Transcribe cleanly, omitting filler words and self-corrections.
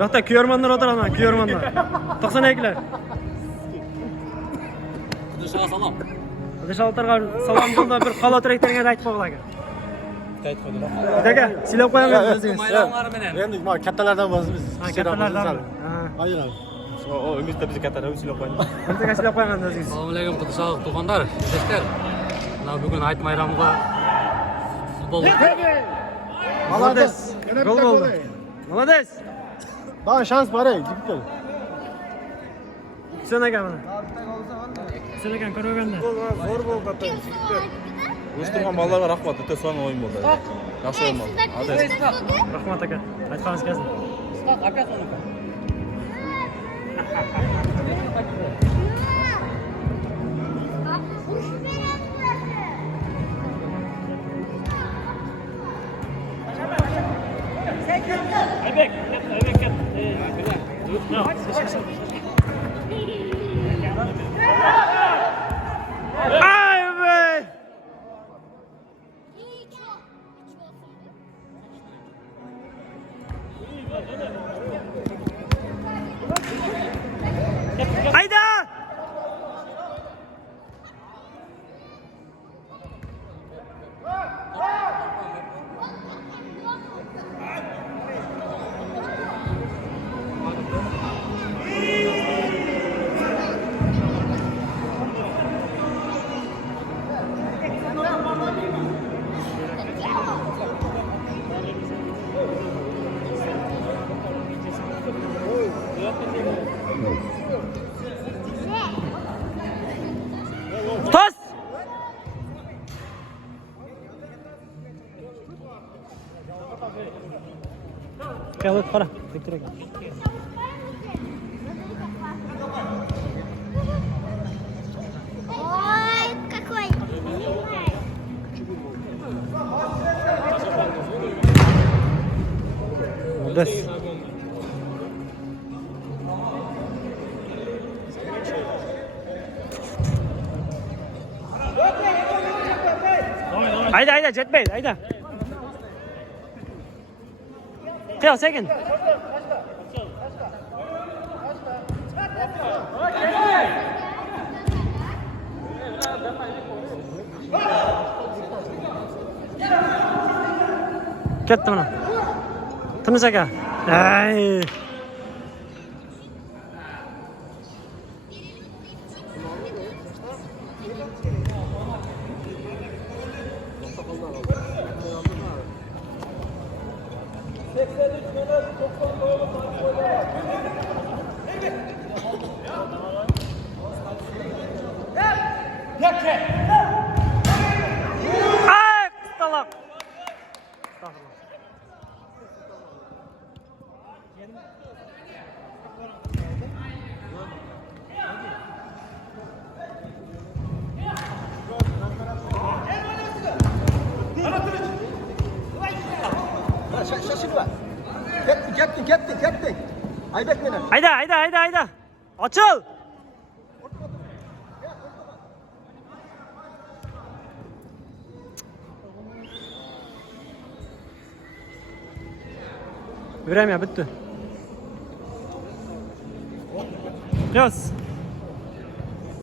Yo'qda kuyarmanlar o'tiraman, kuyarmanlar. 92lar. Qudishga salom. Qudishga salom bo'ldi, bir qala trektorga aytib qo'yinglar. Aytib qo'ydim. Aka, silab qo'yaman o'zingiz. Mayronlari bilan. Endi mana kattalardan bo'lamiz. Ha, kattalardan. Ha. Aynan. O umidda biz kattalar silab qo'yamiz. Aka silab qo'yaman o'zingiz. Assalomu alaykum Qudishga to'g'onlar. Do'stlar. Mana bugun ayt mayromiga futbol. Молодец. Gol bo'ldi. Молодец. Bana şans var ey, bitti. Sen aka mana. Sen aka ko'rganda. Zo'r bo'ldi katta. O'stirgan bolalarga rahmat, o'ta son o'yin bo'ldi. Yaxshi o'yin bo'ldi. Rahmat aka. Aytganingiz kelsin. Isloq opять он. Aybek, Aybek. Aybek. Hayda! Toz! Gel hadi para. Bekle gel. Ой, какой! Молодец. Hayda jetmeyin hayda. Kıyal sekin. Ketdi mana. Tinish aka. Ay. Ay, kıstalak. Estağfurullah. Şaşırma. Kettin. Aybek beni. Hayda. Açıl. Vereyim ya bitti. Yaz.